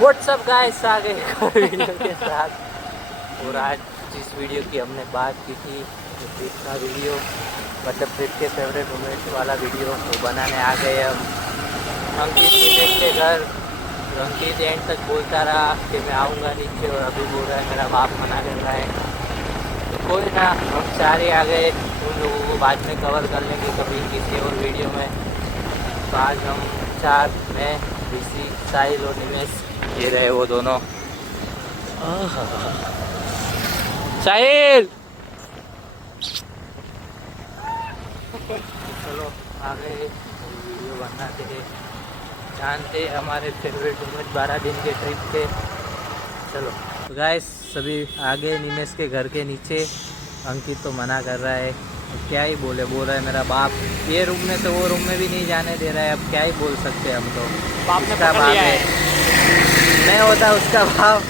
WhatsApp guys, आ गए एक और वीडियो के साथ। और आज जिस वीडियो की हमने बात की थी, ट्रिप का वीडियो, मतलब ट्रिप के फेवरेट मोमेंट वाला वीडियो, वो बनाने आ गए हम अंकित नीलेश के घर। अंकित एंड तक बोलता रहा कि मैं आऊँगा नीचे, और अभी बोल रहा है मेरा बाप मना कर रहा है। तो कोई ना, हम चार ही आ गए। उन लोगों को बाद में कवर कर लेंगे कभी किसी और वीडियो में। तो आज हम चार, मैं, ऋषि, साहिल और निमेश, ये रहे वो दोनों। साहिल चलो आ गए, वीडियो बनाते हैं, जानते हैं हमारे फेवरेट मोमेंट 12 दिन के ट्रिप के। चलो तो गाइस, सभी आ गए निमेश के घर के नीचे। अंकित तो मना कर रहा है, तो क्या ही बोल रहा है मेरा बाप ये रूम में से वो रूम में भी नहीं जाने दे रहा है। अब क्या ही बोल सकते हैं हम तो, बाप उसका बाप है। मैं होता उसका बाप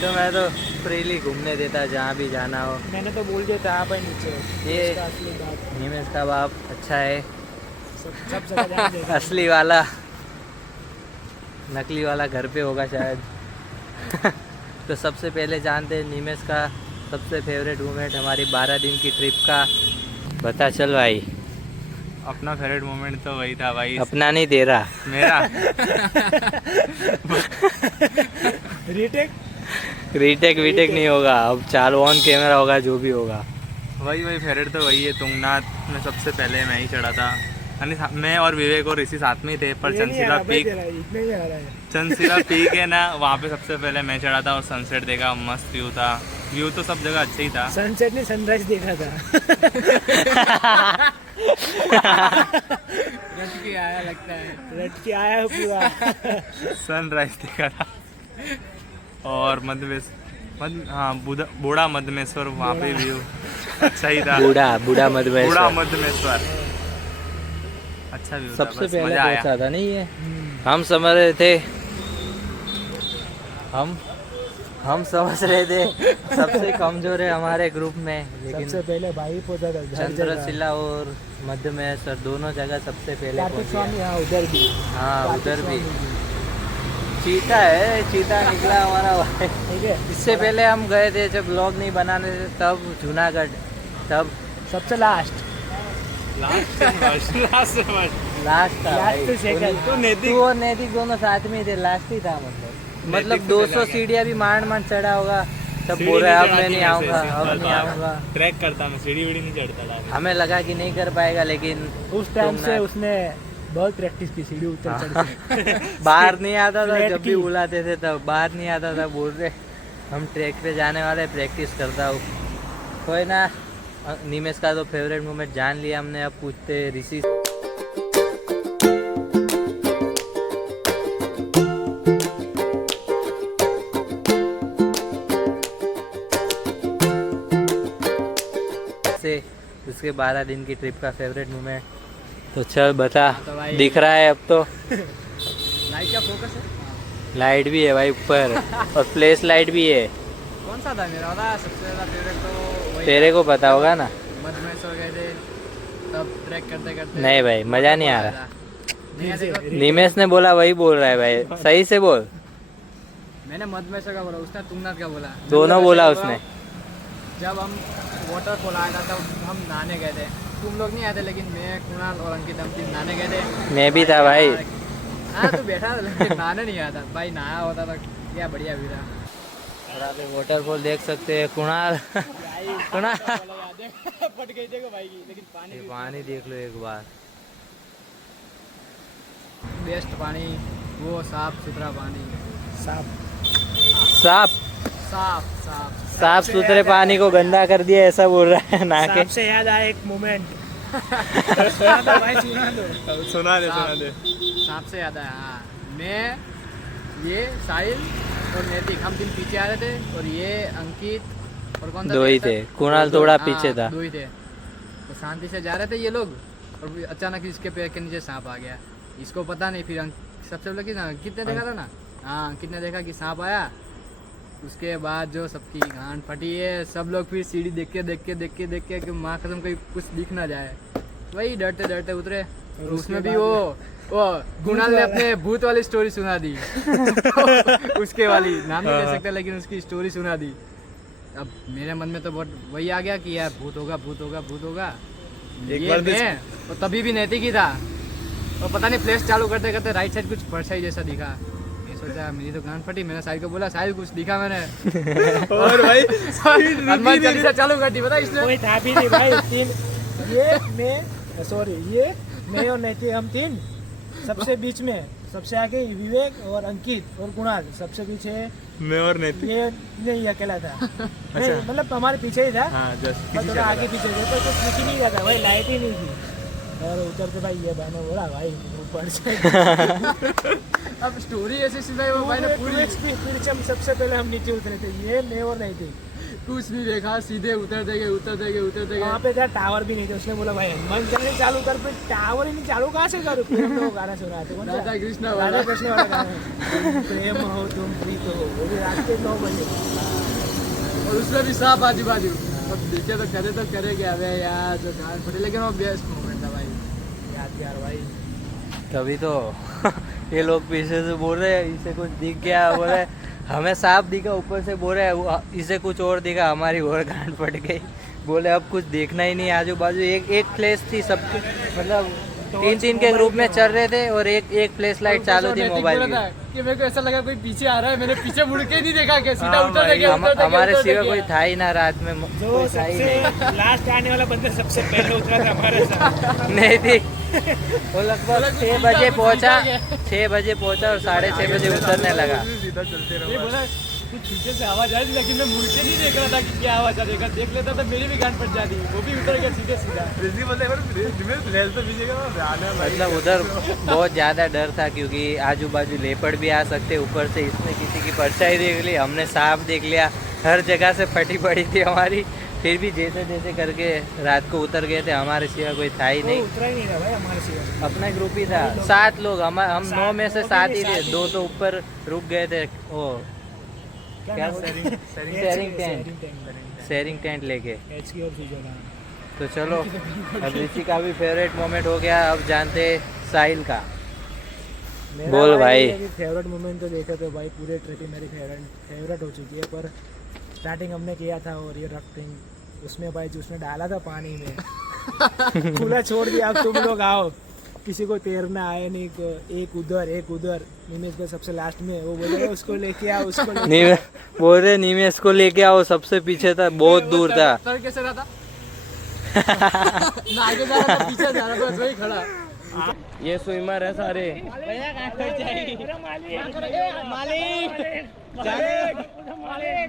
तो मैं तो फ्रीली घूमने देता जहाँ भी जाना हो। मैंने तो बोल दिया था आप नीचे। ये असली बात निमेश का बाप अच्छा है, सब जगह ध्यान देगा। असली वाला, नकली वाला घर पे होगा शायद। तो सबसे पहले जानते हैं निमेश का सबसे फेवरेट मोमेंट हमारी 12 दिन की ट्रिप का। बता चल भाई। अपना फेवरेट मोमेंट तो वही था भाई। अपना नहीं दे रहा मेरा रीटेक वीटेक नहीं होगा, अब चालू ऑन कैमरा होगा जो भी होगा। वही फेवरेट तो वही है। तुंगनाथ में सबसे पहले मैं ही चढ़ा था, यानी मैं और विवेक और ऋषि साथ में ही थे। पर चंदशिला पीक है ना, वहाँ पे सबसे पहले मैं चढ़ा था और सनसेट देखा, मस्त व्यू था। व्यू तो सब जगह अच्छा ही था। सनसेट नहीं, सनराइज देखा था। रट के आया लगता है, रट के आया है पूरा। सनराइज देखा था। और बूढ़ा मधमेश्वर, वहाँ पे व्यू अच्छा ही था। बूढ़ा मधमेश्वर अच्छा व्यू था। सबसे पहले मजा आया। पहुंचा था नहीं ये, हम समझ रहे थे, हम समझ रहे थे सबसे कमजोर है हमारे ग्रुप में, लेकिन सबसे पहले भाई पहुंचा था। चंद्रशिला और मध्यमेश्वर दोनों जगह सबसे पहले पहुंचे। हाँ उधर भी, हाँ उधर भी चीता है, चीता निकला हमारा भाई। ठीक है। इससे पहले हम गए थे जब ब्लॉग नहीं बनाने थे तब जूनागढ़, तब सबसे लास्ट था भाई। तू और नैतिक दोनों साथ में ही थे, लास्ट ही था। मतलब 200 सीढ़ियाँ भी मान चढ़ा होगा, तब बोल रहा है अब मैं नहीं आऊँगा, अब नहीं आऊँगा। ट्रैक करता मैं, सीढ़ी वीढ़ी नहीं चढ़ता था। हमें लगा कि नहीं कर पाएगा, लेकिन उस टाइम से उसने बहुत प्रैक्टिस की सीढ़ी उतर चढ़ के। बाहर नहीं आता था, जब भी बुलाते थे तब बाहर नहीं आता था। बोल रहे हम ट्रैक पे जाने वाले, प्रैक्टिस करता हूँ। कोई ना, निमेश का तो फेवरेट मोमेंट जान लिया हमने। अब पूछते ऋषि से उसके 12 दिन की ट्रिप का फेवरेट मोमेंट। तो चल बता, दिख रहा है अब तो। लाइट का फोकस है, लाइट भी है भाई ऊपर, और फ्लैश लाइट भी है। कौन सा था मेरा वाला सबसे ज़्यादा फेवरेट? तो वही तेरे को पता होगा ना। मधमेश्वर गए थे, तब ट्रैक करते करते। नहीं भाई, मजा नहीं आ रहा। नहीं, निमेश ने बोला वही बोल रहा है भाई, सही से बोल। मैंने मधमेश्वर का बोला, उसने तुंगनाथ का बोला। दोनों बोला उसने। जब हम वाटरफॉल आया था तब हम नहाने गए थे। तुम लोग नहीं आए थे, लेकिन मैं, कुणाल और अंकित हम तीन नहाने गए थे। मैं भी था भाई। हाँ तू बैठा था, लेकिन नहाने नहीं आया था भाई। नहाया होता तो क्या बढ़िया भी था। वाटरफॉल देख सकते हैं कुणाल। कुणाल फट गई देखो भाई की, लेकिन पानी देख लो एक बार। बेस्ट पानी, वो साफ सुथरा पानी। साफ सुथरे पानी को गंदा कर दिया, ऐसा बोल रहा है ना के। से याद आया एक मोमेंट। सुना दे। सांप से याद आया। हाँ, मैं, ये साहिल और नैतिक, हम तीन पीछे आ रहे थे, और ये अंकित और कौन था? दो ही थे, कुणाल थोड़ा पीछे था। दो ही थे। तो शांति से जा रहे थे ये लोग, और अचानक इसके पैर के नीचे सांप आ गया। इसको पता नहीं, फिर सबसे पहले कितने देखा था ना। हाँ, कितने देखा कि सांप आया। उसके बाद जो सबकी गांड फटी है, सब लोग फिर सीढ़ी देख के कि माँ कसम कोई कुछ दिख ना जाए, वही डरते उतरे। उसमें भी वो वो कुणाल ने अपने भूत वाली स्टोरी सुना दी उसके वाली नाम नहीं ले सकता लेकिन उसकी स्टोरी सुना दी। अब मेरे मन में तो बहुत वही आ गया कि यार भूत होगा भूत होगा भूत होगा। एक ये बार मैं और तभी भी नैतिक ही था और पता नहीं फ्लैश चालू करते करते राइट साइड कुछ परछाई जैसा दिखा। मैं सोचा मेरी तो कान फटी। मैंने साहिल को बोला साहिल कुछ दिखा मैंने और भाई हनुमान चालीसा चालू कर दी पता इसने। कोई था भी नहीं भाई। तीन ये मैं और नैतिक हम तीन सबसे बीच में, सबसे आगे विवेक और अंकित और कुणाल, सबसे पीछे मैं और नैतिक। ये नहीं अकेला था। नहीं मतलब हमारे पीछे ही था। हाँ जस्ट पर थोड़ा आगे पीछे थे पर कुछ दिख ही नहीं रहा था भाई, लाइट ही नहीं थी। और उतरते भाई ये भाई ने बोला भाई ऊपर से अब स्टोरी ऐसी सुनाई वो भाई ने पूरी फिर से हम सबसे पहले हम नीचे उतरे थे, ये मैं और नैतिक। कुछ नहीं देखा सीधे उतर देंगे वहाँ पे क्या टावर भी नहीं थे। उसने बोला भाई हनुमान चालीसा चालू कर, फिर टावर ही नहीं चालू कहाँ से करूँ। फिर हम लोग गाना सुना थे राधा कृष्ण राधा कृष्ण वाला गाना, प्रेम हो तुम प्रीत हो, वो भी रात के 9 बजे। और उसमें भी सांप आजू बाजू। अब देखे तो करे क्या अबे यार जो गान फटे लेकिन वो बेस्ट मोमेंट था भाई। यार भाई तभी तो ये लोग पीछे से बोल रहे हैं इसे कुछ दिख गया, बोल रहे हमें सांप दिखा, ऊपर से बोल रहे हैं इसे कुछ और दिखा, हमारी और गांड फट गई। बोले अब कुछ देखना ही नहीं आजू बाजू। एक फ्लैश थी सबके, मतलब 3-3 के ग्रुप में चल रहे थे और एक फ्लैश लाइट चालू थी मोबाइल की। कि मेरे को ऐसा लगा कोई पीछे आ रहा है, मैंने पीछे मुड़ के नहीं देखा क्या सीधा हाँ उतर भाई, गया हमारे सिवा कोई था ही ना रात में, जो कोई था ही नहीं। सबसे लास्ट आने वाला बंदा सबसे पहले उतरा था हमारे साथ। नहीं थी वो लगभग 6 बजे पहुंचा, 6 बजे पहुंचा और 6:30 बजे उतरने लगा। सीधा चलते ये रहो। बोला कुछ पीछे से आवाज आई लेकिन मैं मुड़ के नहीं देख रहा था कि क्या आवाज आ रहेगा। देख लेता तो मेरी भी गांड फट जाती। वो भी उतर गया सीधे सीधा। ऋषि बोलते हैं तो पीछे का मतलब उधर बहुत ज़्यादा डर था क्योंकि आजू बाजू लेपर्ड भी आ सकते। ऊपर से इसने किसी की परछाई देख ली, हमने सांप देख लिया, हर जगह से फटी पड़ी थी हमारी। फिर भी जैसे जैसे करके रात को उतर गए थे। हमारे सिवा कोई था ही नहीं, उतरा ही नहीं था भाई हमारे सिवा। अपना ग्रुप ही था। 7 लोग, हम 9 में से 7 ही थे। 2 तो ऊपर रुक गए थे। ओ क्या शेयरिंग टेंट लेके। HK और सीजो का। तो चलो अब ऋषि का भी फेवरेट मोमेंट हो गया। अब जानते साहिल का। मेरा बोल भाई। अभी फेवरेट मोमेंट तो देखा तो भाई पूरे ट्रिप ही मेरी फेवरेट हो चुकी है। पर स्टार्टिंग हमने किया था और ये राफ्टिंग, उसमें भाई जो उसने डाला था पानी में खुला छोड़ दिया अब तुम लोग आओ। किसी को तैरना आया नहीं, एक उधर निमेश भाई सबसे लास्ट में, वो बोले उसको लेके आओ उसको लेके बोल रहे निमेश को लेके आओ, सबसे पीछे था, बहुत दूर था। सर कैसे रहा था ना आगे जा रहा था पीछे जा रहा था, बस वही खड़ा। ये स्विमर है सारे।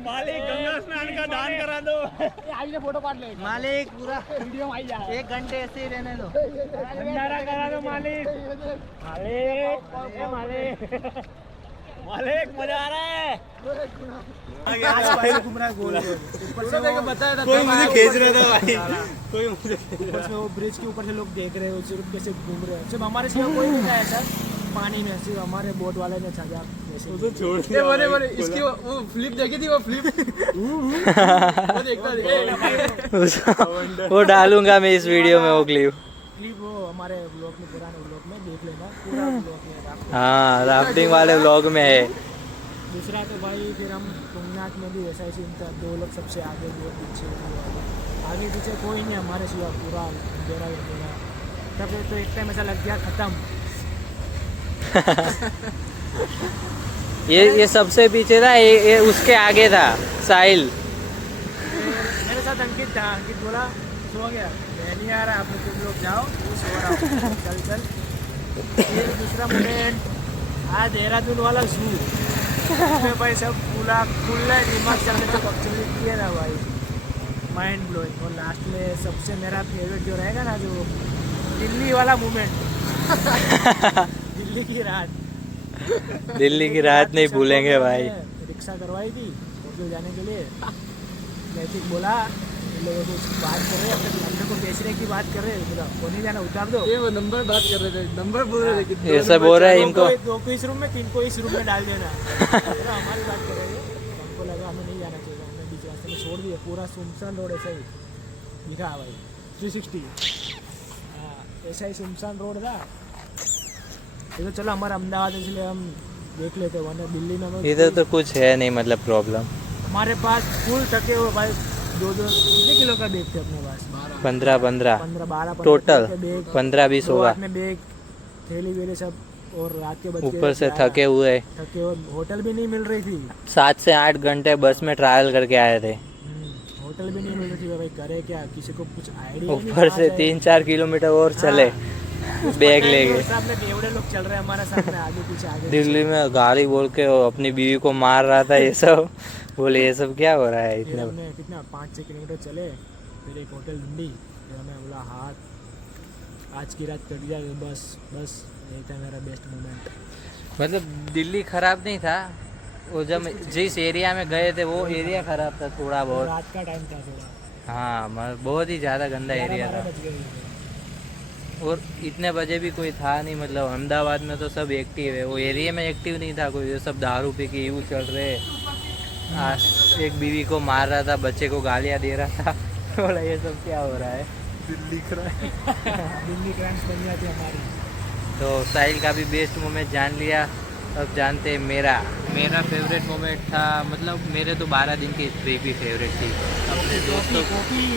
मालिक गंगा स्नान का दान करा दो। आगे फोटो काट ले मालिक पूरा वीडियो में आई जा 1 घंटे ऐसे ही रहने दो। भंडारा करा दो मालिक। मालिक मजा आ रहा है। घूम रहा है गोल गोल। ऊपर से वो बताया था कोई मुझे खींच रहा था भाई, कोई मुझे ऊपर से वो ब्रिज के ऊपर से लोग देख रहे हो सिर्फ कैसे घूम रहे हैं। सिर्फ हमारे सिवा कोई नहीं था ऐसा पानी में, सिर्फ हमारे बोट वाले ने छजा वैसे। तो छोड़ ये बोले इसकी वो फ्लिप देखी थी, वो फ्लिप वो देखो वो डालूंगा मैं इस वीडियो में वो क्लिप। क्लिप वो हमारे ब्लॉग में, पुराने ब्लॉग में देख लेना, पूरा ब्लॉग में राफ्टिंग। हाँ राफ्टिंग वाले व्लॉग में है। दूसरा तो भाई फिर हम तुंगनाथ में भी ऐसा ही सीन था। 2 लोग सबसे आगे, 2 पीछे, आगे पीछे कोई नहीं हमारे सिवा, पूरा अंधेरा ही अंधेरा। तब तो एक टाइम ऐसा लग गया खत्म। ये सबसे पीछे था, ये उसके आगे था साहिल। मेरे साथ अंकित था। अंकित बोला सो गया, मैं नहीं आ रहा, आप तुम लोग जाओ, वो सो रहा हूँ, चल। फिर दूसरा मोमेंट आज देहरादून वाला जू में भाई सब खुला दिमाग चलने से एक्चुअली किया था भाई, माइंड ब्लोइंग। और लास्ट में सबसे मेरा फेवरेट जो रहेगा ना, जो दिल्ली वाला मोमेंट दिल्ली की रात नहीं भूलेंगे भाई। रिक्शा करवाई थी होटल जाने के लिए। नैतिक बोला इन लोगों को बात कर रहे हैं, अपने को बेचने की बात कर रहे हैं, बोला वो नहीं जाना, उतार दो। ये वो नंबर बात कर रहे थे, नंबर बोल रहे थे कि ये सब हो रहा है इनको। 2 को इस रूम में, 3 को इस रूम में डाल देना। हमारी बात कर रहे थे, हमको लगा हमें नहीं जाना चाहिए, हमने बीच रास्ते में छोड़ दिया। पूरा सुनसान रोड ऐसा ही दिखा भाई, 360। हाँ ऐसा ही सुनसान रोड था। ये तो चलो हमारा अहमदाबाद है, इसलिए हम देख लेते हैं, वरना दिल्ली में इधर तो कुछ है नहीं मतलब प्रॉब्लम। हमारे पास फुल थके हुए भाई, 2-2 कितने किलो का बैग थे अपने पास? 15 15-12 टोटल बैग, 15-20 होगा में बैग, थैली वेली सब, और रात के बज के ऊपर से थके हुए। होटल भी नहीं मिल रही थी। 7 से 8 घंटे बस में ट्रैवल करके आए थे। होटल भी नहीं मिल रही थी भाई, करे क्या, किसी को कुछ आइडिया नहीं। ऊपर से 3-4 किलोमीटर और चले बैग लेके। एवढे लोग चल रहे हैं हमारे सामने, आगे पीछे आगे दिल्ली में गाली बोल के वो अपनी बीवी को मार रहा था ये सब। बोले ये सब क्या हो रहा है फिर इतने। हमने कितना 5-6 किलोमीटर चले, फिर एक होटल ढूंढी, फिर हमें बोला हाथ आज की रात कट जाए, बस यही था मेरा बेस्ट मोमेंट। मतलब दिल्ली खराब नहीं था, वो जब जिस एरिया में गए थे वो एरिया खराब था थोड़ा बहुत। रात का टाइम था थोड़ा, हाँ बहुत ही ज़्यादा गंदा एरिया 11-12 था। बज गए थे। और इतने बजे भी कोई था नहीं, मतलब अहमदाबाद में तो सब एक्टिव है, वो एरिया में एक्टिव नहीं था कोई। ये सब दारू पी के यूँ चल रहे। एक बीवी को मार रहा था, बच्चे को गालियाँ दे रहा था। बोला ये सब क्या हो रहा है। दिल्ली क्राइम। दिल्ली क्राइम्स बन जाती हमारी। तो साहिल का भी बेस्ट मोमेंट जान लिया, अब जानते हैं मेरा फेवरेट मोमेंट था। मतलब मेरे तो 12 दिन की ट्रिप ही फेवरेट थी। अपने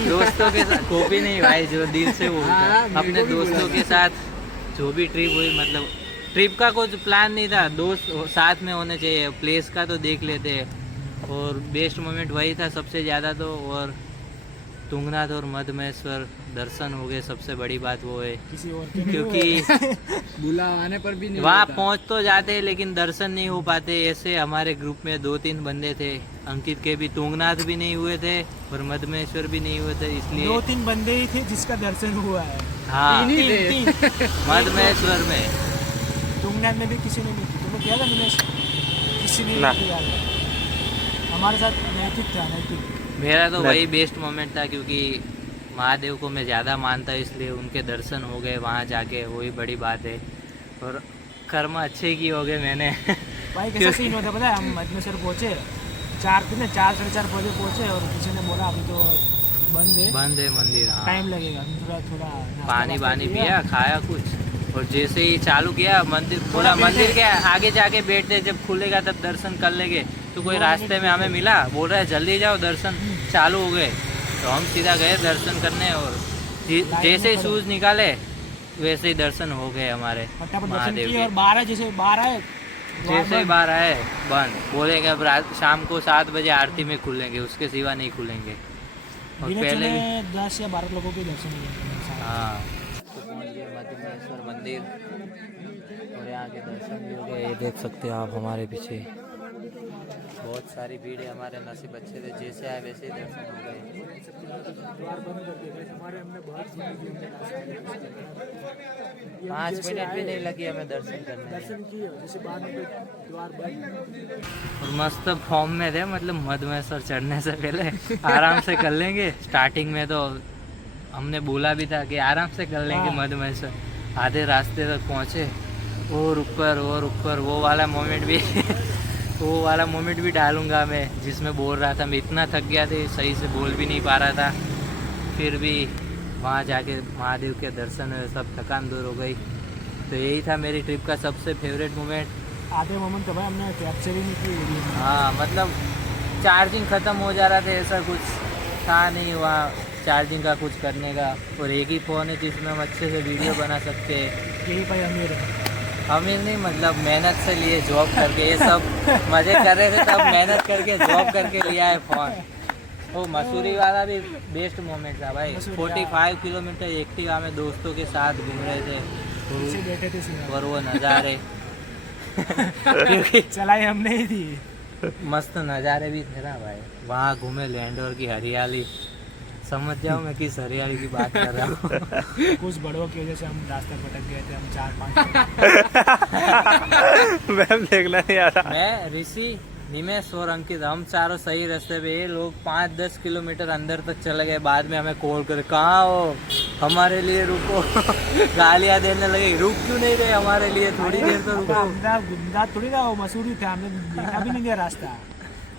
दोस्तों के साथ, कॉपी नहीं भाई, जो दिल से वो अपने दोस्तों के साथ जो भी ट्रिप हुई, मतलब ट्रिप का कुछ प्लान नहीं था, दोस्त साथ में होने चाहिए। प्लेस का तो देख लेते, और बेस्ट मोमेंट वही था सबसे ज़्यादा तो। और तुंगनाथ और मधमेश्वर दर्शन हो गए, सबसे बड़ी बात वो है, किसी और के क्योंकि बुलाने पर भी नहीं वहाँ होता। पहुँच तो जाते लेकिन दर्शन नहीं हो पाते। ऐसे हमारे ग्रुप में 2-3 बंदे थे, अंकित के भी तुंगनाथ भी नहीं हुए थे और मधमेश्वर भी नहीं हुए थे, इसलिए 2-3 बंदे ही थे जिसका दर्शन हुआ है। हाँ तीन ही थे। मधमेश्वर में। तुंगनाथ में भी किसी ने नहीं की। तुम्हें किया था निमेश? किसी ने ना। नहीं किया था। हमारे साथ नैतिक था, नैतिक। मेरा तो वही बेस्ट मोमेंट था, क्योंकि महादेव को मैं ज़्यादा मानता हूँ, इसलिए उनके दर्शन हो गए वहाँ जाके, वही बड़ी बात है। और कर्म अच्छे की हो गए मैंने। भाई कैसा सीन होता पता है, हम मधमेश्वर पहुँचे 4-4:30 बजे पहुँचे, और किसी ने बोला अभी तो बंद है मंदिर। हाँ टाइम लगेगा। थोड़ा पानी पिया, खाया कुछ, और जैसे ही चालू किया मंदिर, बोला मंदिर के आगे जाके बैठते, जब खुलेगा तब दर्शन कर लेंगे। तो कोई रास्ते में हमें मिला, बोल रहा है जल्दी जाओ दर्शन चालू हो गए। तो हम सीधा गए दर्शन करने, और जैसे ही शूज निकाले वैसे ही दर्शन हो गए हमारे महादेव के। और 12 जैसे 12 है, जैसे ही 12 है बंद, बोलेंगे अब रात शाम को 7 बजे आरती में खुलेंगे, उसके सिवा नहीं खुलेंगे। और पहले भी 10 या 12 लोगों के दर्शन हुए। हाँ, तो पहुँच गए मधमेश्वर मंदिर, और यहाँ के दर्शन भी हो गए। ये देख सकते हो आप हमारे पीछे बहुत सारी भीड़ है। हमारे नसीब अच्छे थे, जैसे आए वैसे ही दर्शन हो गए। 5 मिनट भी नहीं लगी हमें दर्शन करने में। दर्शन किए जैसे बाद में द्वार बंद। और मस्त फॉर्म में थे, मतलब मधमेश्वर चढ़ने से पहले आराम से कर लेंगे। स्टार्टिंग में तो हमने बोला भी था कि आराम से कर लेंगे मधमेश्वर। आधे रास्ते तक पहुँचे, और ऊपर वो वाला मोमेंट भी डालूंगा मैं, जिसमें बोल रहा था मैं इतना थक गया था, सही से बोल भी नहीं पा रहा था। फिर भी वहाँ जाके महादेव के दर्शन हुए, सब थकान दूर हो गई। तो यही था मेरी ट्रिप का सबसे फेवरेट मोमेंट। आधे मोमेंट तो भाई हमने कैप्चर ही नहीं की वीडियो में। हाँ, मतलब चार्जिंग ख़त्म हो जा रहा था, ऐसा कुछ था नहीं वहाँ चार्जिंग का कुछ करने का। और एक ही फ़ोन है जिसमें हम अच्छे से वीडियो बना सकते हैं। यही भाई अमीर है। अमीर नहीं, मतलब मेहनत से लिए, जॉब करके। ये सब मज़े कर रहे थे तब मेहनत करके जॉब करके लिया है फ़ोन। वो मसूरी वाला भी बेस्ट मोमेंट था भाई। 45 किलोमीटर एक्टिवा में दोस्तों के साथ घूम रहे थे, पीछे बैठे थे सीधा। और वो नज़ारे क्योंकि चलाई हमने ही थी। मस्त नज़ारे भी थे ना भाई। वहाँ घूमे, लैंडोर की हरियाली, समझ जाओ मैं किस हरियाली की बात कर रहा हूँ। कुछ बड़ों की वजह से हम रास्ते भटक गए थे। हम 4-5 मैम देखना नहीं आ रहा। मैं, ऋषि, निमेश और अंकित, हम चारों सही रास्ते पे। ये लोग 5-10 किलोमीटर अंदर तक चले गए। बाद में हमें कॉल करे, कहाँ हो, हमारे लिए रुको। गालियाँ देने लगे, रुक क्यों नहीं रहे हमारे लिए, थोड़ी देर तो रुको। गुंदा थोड़ी ना, वो मसूरी थे, हमने देखा भी नहीं दिया रास्ता।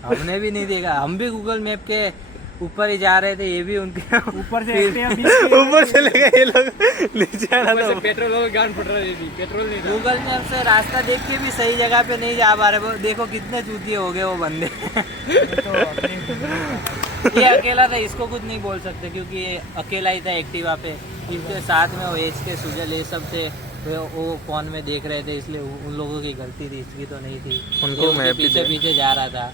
हमने भी नहीं देखा, हम भी गूगल मैप के ऊपर ही जा रहे थे, ये भी उनके ऊपर से फिर- Activa 20 किलोमीटर ऊपर चले गए ये लोग, नीचे आना ऊपर से था। पेट्रोल हो गांड फट रही थी, पेट्रोल नहीं था। गूगल मैप से रास्ता देख के भी सही जगह पे नहीं जा पा रहे। वो देखो कितने चूतिए हो गए वो बंदे। तो अपने ये अकेला था, इसको कुछ नहीं बोल सकते क्योंकि ये अकेला ही था एक्टिवा पे। इसके साथ में वो एज के सुजल ये सब थे, वो फोन में देख रहे थे, इसलिए उन लोगों की गलती थी, इसकी तो नहीं थी। उनको ये उनके मैप ही पीछे दे। पीछे जा रहा था।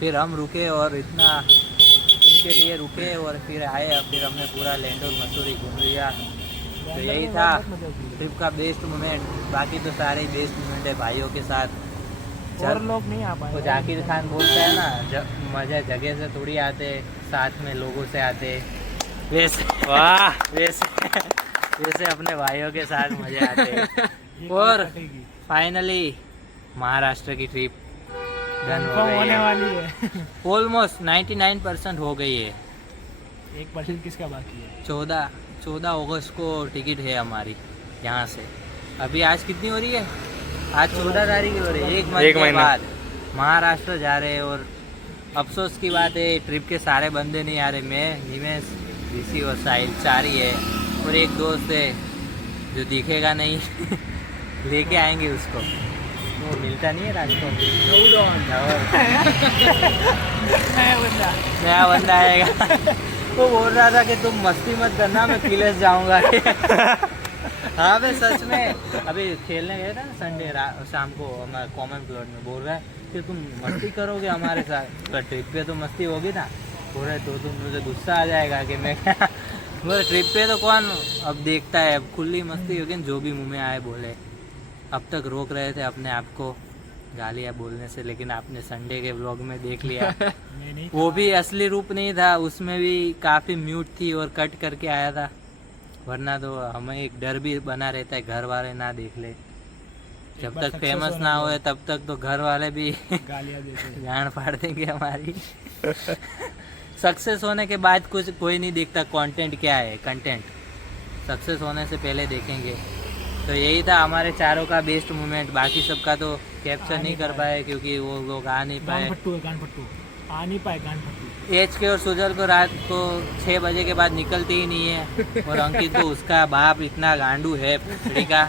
फिर हम रुके और इतना इनके लिए रुके और फिर आए। फिर हमने पूरा लैंड और मसूरी घूम लिया। तो यही था ट्रिप का बेस्ट मोमेंट। बाकी तो सारे ही बेस्ट मोमेंट है भाइयों के साथ। और लोग नहीं आ पाए। वो जाकिर खान बोलता है ना, मजा जगह से थोड़ी आते, साथ में लोगों से आते। वैसे वाह, वैसे अपने भाइयों के साथ मजे आते। ये और कटेगी। फाइनली महाराष्ट्र की ट्रिप डन हो कम गई होने है। वाली है। ऑलमोस्ट 99% हो गई है। 1% किसका बाकी है? 14 अगस्त को टिकट है हमारी यहाँ से। अभी आज कितनी हो रही है? आज 14 तारीख हो रही है। एक एक महीने महीना। बाद महाराष्ट्र जा रहे हैं। और अफसोस की बात है ट्रिप के सारे बंदे नहीं आ रहे। मैं, निमेश, ऋषि और साहिल 4 ही है। और एक दोस्त है जो दिखेगा नहीं। लेके आएंगे उसको, वो मिलता नहीं है रास्ते में। नया बंदा। नया बंदा आएगा। वो बोल रहा था कि तुम मस्ती मत करना, मैं किलेस जाऊंगा। हाँ भाई सच में। अभी खेलने गए थे ना संडे शाम को हमारे कॉमन प्लॉट में। बोल रहा है कि तुम मस्ती करोगे हमारे साथ, पर ट्रिप पे तो मस्ती होगी ना। बोल रहे तो तुम मुझे गुस्सा आ जाएगा कि मैं क्या। बोले ट्रिप पे तो कौन अब देखता है, अब खुली मस्ती होगी, जो भी मुंह में आए बोले। अब तक रोक रहे थे अपने आप को गालियाँ बोलने से, लेकिन आपने संडे के व्लॉग में देख लिया। मैं नहीं वो भी असली रूप नहीं था, उसमें भी काफ़ी म्यूट थी और कट करके आया था। वरना तो हमें एक डर भी बना रहता है, घर वाले ना देख ले। जब बार तक success फेमस होने ना दो। होए तब तक तो घर वाले भी गालियाँ देते हैं। जान फाड़ देंगे हमारी। सक्सेस होने के बाद कुछ कोई नहीं देखता कंटेंट क्या है। कंटेंट सक्सेस होने से पहले देखेंगे। तो यही था हमारे चारों का बेस्ट मोमेंट। बाकी सबका तो कैप्चर नहीं कर पाए क्योंकि वो लोग आ नहीं पाए। गानपट्टू है, गानपट्टू। आ नहीं पाए गानपट्टू। एच के और सुजल को रात को 6 बजे के बाद निकलते ही नहीं है। और अंकित को उसका बाप इतना गांडू है भोसड़ी का,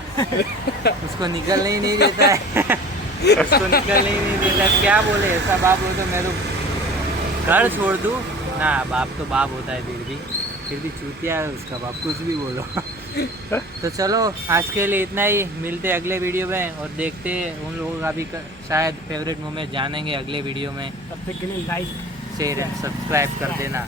उसको निकलने ही नहीं देता है। उसको निकलने ही नहीं देता। क्या बोले, ऐसा बाप हो तो मैं तो घर छोड़ दूँ ना। बाप तो बाप होता है, फिर भी चूतिया है उसका बाप, कुछ भी बोलो। तो चलो आज के लिए इतना ही। मिलते हैं अगले वीडियो में और देखते हैं उन लोगों का भी शायद फेवरेट मोमेंट जानेंगे अगले वीडियो में। तब तक के लिए लाइक शेयर एंड सब्सक्राइब कर देना।